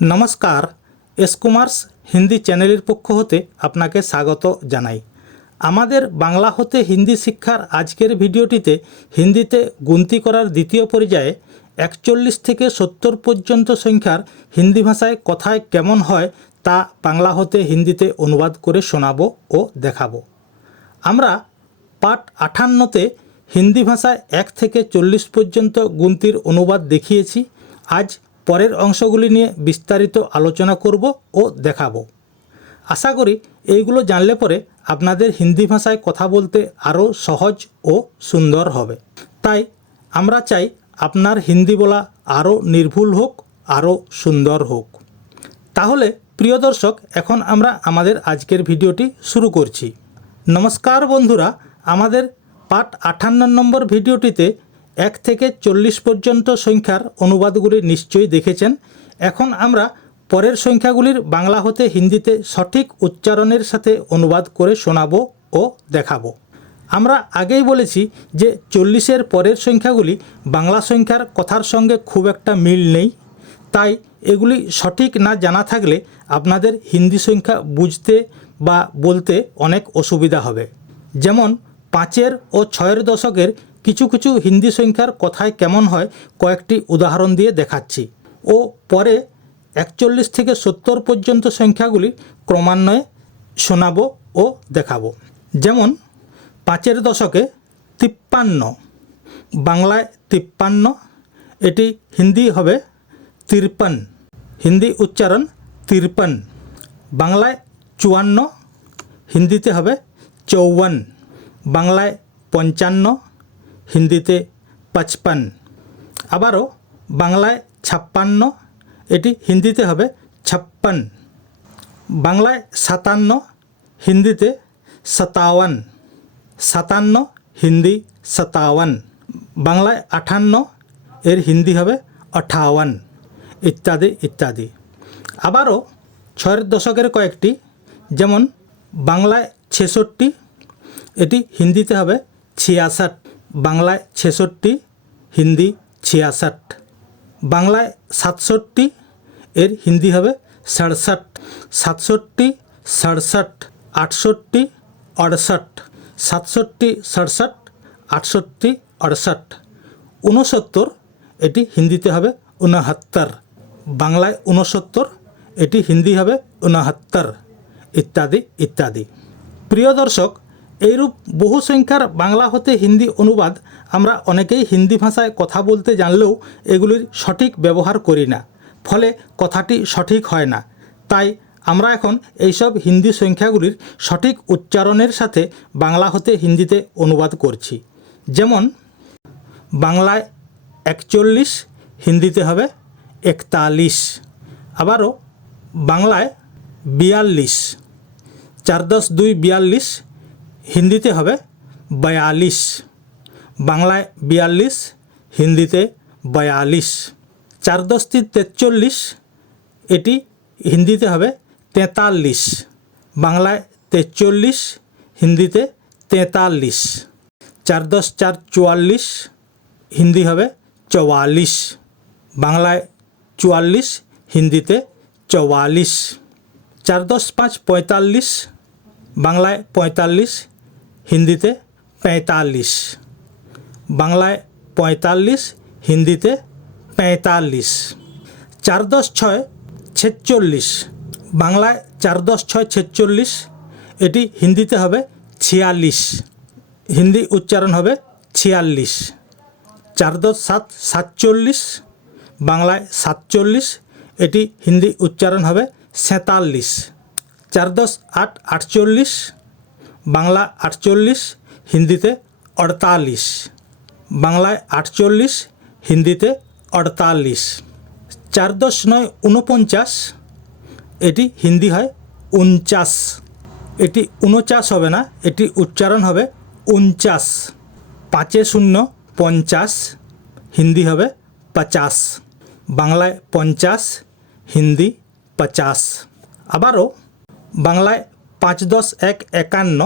নমস্কার, এস কুমার্স হিন্দি চ্যানেলের পক্ষ হতে আপনাকে স্বাগত জানাই। আমাদের বাংলা হতে হিন্দি শিক্ষার আজকের ভিডিওটিতে হিন্দিতে গুনতি করার দ্বিতীয় পর্যায়ে একচল্লিশ থেকে সত্তর পর্যন্ত সংখ্যার হিন্দি ভাষায় কথায় কেমন হয় তা বাংলা হতে হিন্দিতে অনুবাদ করে শোনাবো ও দেখাবো। আমরা পাঠ আঠান্নতে হিন্দি ভাষায় এক থেকে চল্লিশ পর্যন্ত গুনতির অনুবাদ দেখিয়েছি। আজ পরের অংশগুলি নিয়ে বিস্তারিত আলোচনা করব ও দেখাবো। আশা করি এইগুলো জানলে পরে আপনাদের হিন্দি ভাষায় কথা বলতে আরও সহজ ও সুন্দর হবে। তাই আমরা চাই আপনার হিন্দি বলা আরও নির্ভুল হোক, আরও সুন্দর হোক। তাহলে প্রিয় দর্শক, এখন আমরা আমাদের আজকের ভিডিওটি শুরু করছি। নমস্কার বন্ধুরা, আমাদের পাঠ আটান্ন নম্বর ভিডিওটিতে এক থেকে চল্লিশ পর্যন্ত সংখ্যার অনুবাদগুলি নিশ্চয়ই দেখেছেন। এখন আমরা পরের সংখ্যাগুলির বাংলা হতে হিন্দিতে সঠিক উচ্চারণের সাথে অনুবাদ করে শোনাবো ও দেখাবো। আমরা আগেই বলেছি যে চল্লিশের পরের সংখ্যাগুলি বাংলা সংখ্যার কথার সঙ্গে খুব একটা মিল নেই। তাই এগুলি সঠিক না জানা থাকলে আপনাদের হিন্দি সংখ্যা বুঝতে বা বলতে অনেক অসুবিধা হবে। যেমন পাঁচের ও ছয়ের দশকের কিছু কিছু হিন্দি সংখ্যার কথায় কেমন হয় কয়েকটি উদাহরণ দিয়ে দেখাচ্ছি। ও পরে একচল্লিশ থেকে সত্তর পর্যন্ত সংখ্যাগুলি ক্রমান্বয়ে শোনাবো ও দেখাবো। যেমন, পাঁচের দশকে তিপ্পান্ন, বাংলায় তিপ্পান্ন, এটি হিন্দি হবে তিরপন, হিন্দি উচ্চারণ তিরপন, বাংলায় চুয়ান্ন, হিন্দিতে হবে চৌবন বাংলায় পঞ্চান্ন হিন্দিতে পঁচপন। আবারও বাংলায় ছাপ্পান্ন, এটি হিন্দিতে হবে ছাপ্পন। বাংলায় সাতান্ন, হিন্দিতে সাতাওয়ান। সাতান্ন, হিন্দি সাতাওয়ান। বাংলায় আঠান্ন, এর হিন্দি হবে আঠাওয়ান। ইত্যাদি ইত্যাদি। আবারও ছয়ের দশকের কয়েকটি, যেমন বাংলায় ছেষট্টি, এটি হিন্দিতে হবে ছিয়াষাট। বাংলায় ছেষট্টি, হিন্দি ছিয়াষাট। বাংলায় সাতষট্টি, এর হিন্দি হবে সাড়ষাট। সাতষট্টি, সাড়ষাট, আটষট্টি অড়ষাট সাতষট্টি, সাড়ষাট, আটষট্টি অড়ষাট ঊনসত্তর, এটি হিন্দিতে হবে উনহাত্তর বাংলায় ঊনসত্তর, এটি হিন্দি হবে উনহাত্তর ইত্যাদি ইত্যাদি। প্রিয় দর্শক এইরূপ বহু সংখ্যার বাংলা হতে হিন্দি অনুবাদ আমরা অনেকেই হিন্দি ভাষায় কথা বলতে জানলেও এগুলির সঠিক ব্যবহার করি না। ফলে কথাটি সঠিক হয় না। তাই আমরা এখন এইসব হিন্দি সংখ্যাগুলির সঠিক উচ্চারণের সাথে বাংলা হতে হিন্দিতে অনুবাদ করছি। যেমন, বাংলায় একচল্লিশ, হিন্দিতে হবে একতাল্লিশ। আবারও, বাংলায় বিয়াল্লিশ, চার দশ দুই বিয়াল্লিশ হিন্দিতে হবে বয়াল্লিশ। বাংলায় বিয়াল্লিশ, হিন্দিতে বয়াল্লিশ। চার দশটি তেচল্লিশ, এটি হিন্দিতে হবে তেতাল্লিশ। বাংলায় তেচল্লিশ, হিন্দিতে তেতাল্লিশ। চার দশ চার চুয়াল্লিশ, হিন্দি হবে চৌয়াল্লিশ। বাংলায় চুয়াল্লিশ, হিন্দিতে চৌয়াল্লিশ। চার দশ পাঁচ পঁয়তাল্লিশ, বাংলায় পঁয়তাল্লিশ হিন্দিতে পঁয়তাল্লিশ। বাংলায় পঁয়তাল্লিশ, হিন্দিতে পঁয়তাল্লিশ। চার দশ ছয় ছেচল্লিশ। বাংলায় চার দশ ছয় ছেচল্লিশ, এটি হিন্দিতে হবে ছিয়াল্লিশ। হিন্দি উচ্চারণ হবে ছিয়াল্লিশ। চার দশ সাত সাতচল্লিশ, বাংলায় সাতচল্লিশ, এটি হিন্দি উচ্চারণ হবে সেতাল্লিশ চার দশ আট আটচল্লিশ বাংলা আটচল্লিশ, হিন্দিতে অড়তাল্লিশ। বাংলায় আটচল্লিশ, হিন্দিতে অড়তাল্লিশ। চার দশ নয় উনপঞ্চাশ এটি হিন্দি হয় উনচাশ। এটি উনচাশ হবে না, এটি উচ্চারণ হবে উনচাশ। পাঁচে শূন্য পঞ্চাশ, হিন্দি হবে পচাশ। বাংলায় পঞ্চাশ, হিন্দি পচাশ। আবারও বাংলায় পাঁচ দশ এক একান্ন,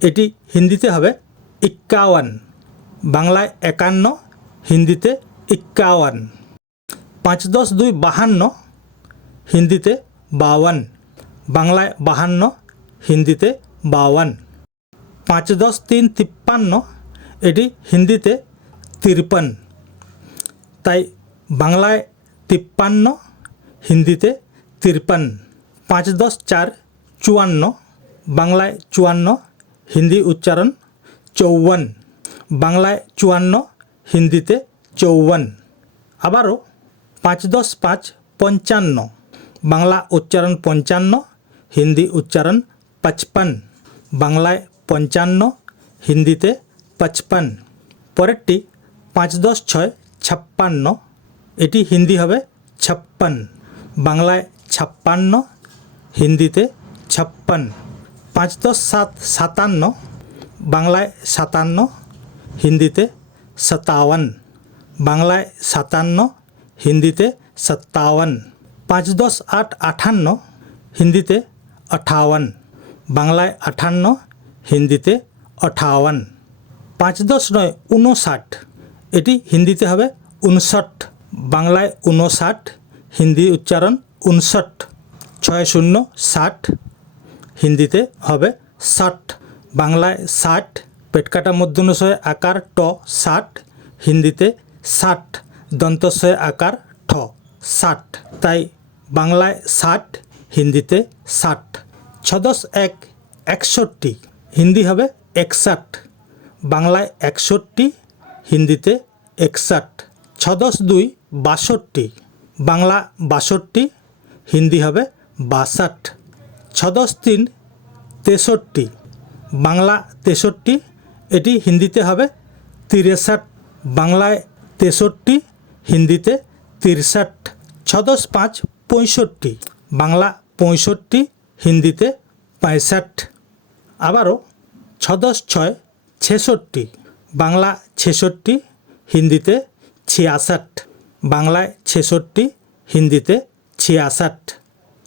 এটি হিন্দিতে হবে ইক্কাওয়ান বাংলায় একান্ন, হিন্দিতে ইক্কাওয়ান পাঁচ দশ দুই বাহান্ন, হিন্দিতে বাওয়ান। বাংলায় বাহান্ন, হিন্দিতে বাওয়ান। পাঁচ দশ তিন তিপ্পান্ন, এটি হিন্দিতে তিরপন। তাই বাংলায় তিপ্পান্ন, হিন্দিতে তিরপন। পাঁচ দশ চার চুয়ান্ন বাংলায় চুয়ান্ন, হিন্দি উচ্চারণ চৌবন বাংলায় চুয়ান্ন, হিন্দিতে চৌবন আবারও পাঁচ দশ পাঁচ পঞ্চান্ন। বাংলা উচ্চারণ পঞ্চান্ন, হিন্দি উচ্চারণ পচপন। বাংলায় পঞ্চান্ন, হিন্দিতে পচপন। পরেরটি পাঁচ দশ ছয় ছাপ্পান্ন। এটি হিন্দি হবে ছাপ্পান। বাংলায় ছাপ্পান্ন, হিন্দিতে ছাপ্পান। পাঁচ দশ সাত সাতান্ন, বাংলায় সাতান্ন, হিন্দিতে সতাওয়ান, বাংলায় সাতান্ন, হিন্দিতে সত্তাওয়ান পাঁচ দশ আট আটান্ন হিন্দিতে আঠাওয়ান, বাংলায় আটান্ন হিন্দিতে আঠাওয়ান। পাঁচ দশ নয় উনষাট এটি হিন্দিতে হবে উনষাট বাংলায় উনষাট হিন্দি উচ্চারণ উনষাট ছয় শূন্য ষাট হিন্দিতে হবে ষাট, বাংলায় ষাট, পেটকাটা মধ্যনশয় আকার ট ষাট, হিন্দিতে ষাট দন্তশয় আকার ঠ ষাট। তাই বাংলায় ষাট, হিন্দিতে ষাট। ছদশ এক, একষট্টি, হিন্দি হবে একষাট। বাংলায় একষট্টি, হিন্দিতে একষাট। ছদশ দুই, বাষট্টি, বাংলা বাষট্টি, হিন্দি হবে বাষাট। ছদশ তিন তেষট্টি, বাংলা তেষট্টি, এটি হিন্দিতে হবে, তিরেষাট, বাংলায় তেষট্টি, হিন্দিতে তিরষাট, ছদশ পাঁচ পঁয়ষট্টি, বাংলা পঁয়ষট্টি, হিন্দিতে পঁয়ষাট। আবারও ছদশ ছয় ছেষট্টি, বাংলা ছেষট্টি, হিন্দিতে ছিয়াষাট, বাংলায় ছেষট্টি, হিন্দিতে ছিয়াষাট।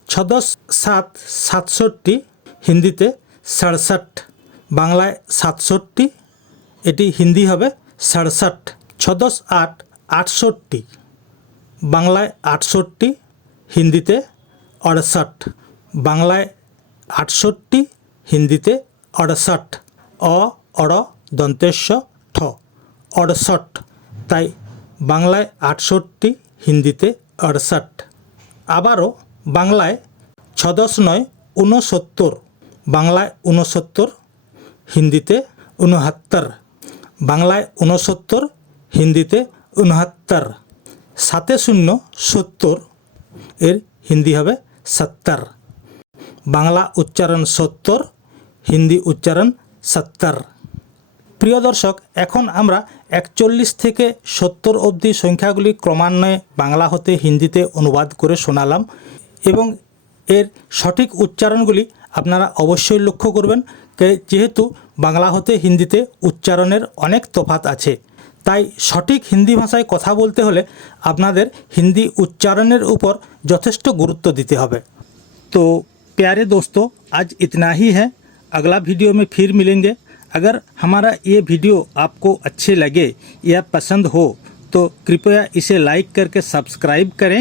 ছদশ সাত সাতষট্টি, হিন্দিতে সাড়ষাট, বাংলায় সাতষট্টি, এটি হিন্দি হবে সাড়ষাট, ছদশ আট আটষট্টি, বাংলায় আটষট্টি, হিন্দিতে অড়ষাট বাংলায় আটষট্টি, হিন্দিতে অড়ষাট অ অড় দন্তেশ্ব, ঠ অড়ষট তাই বাংলায় আটষট্টি, হিন্দিতে অড়ষাট আবারও বাংলায় ছদশ নয় ঊনসত্তর, বাংলায় ঊনসত্তর, হিন্দিতে উনহাত্তর বাংলায় ঊনসত্তর, হিন্দিতে উনহাত্তর সাতে শূন্য সত্তর, এর হিন্দি হবে সত্তর। বাংলা উচ্চারণ সত্তর, হিন্দি উচ্চারণ সত্তর। প্রিয় দর্শক, এখন আমরা একচল্লিশ থেকে সত্তর অবধি সংখ্যাগুলি ক্রমান্বয়ে বাংলা হতে হিন্দিতে অনুবাদ করে শোনালাম। এবং এর সঠিক উচ্চারণগুলি আপনারা অবশ্যই লক্ষ্য করবেন কে- যেহেতু বাংলা হতে হিন্দিতে উচ্চারণের অনেক তফাৎ আছে তাই সঠিক হিন্দি ভাষায় কথা বলতে হলে আপনাদের হিন্দি উচ্চারণের উপর যথেষ্ট গুরুত্ব দিতে হবে तो प्यारे दोस्तों आज इतना ही है अगला वीडियो में फिर मिलेंगे अगर हमारा ये वीडियो आपको अच्छे लगे या पसंद हो तो कृपया इसे लाइक करके सब्सक्राइब करें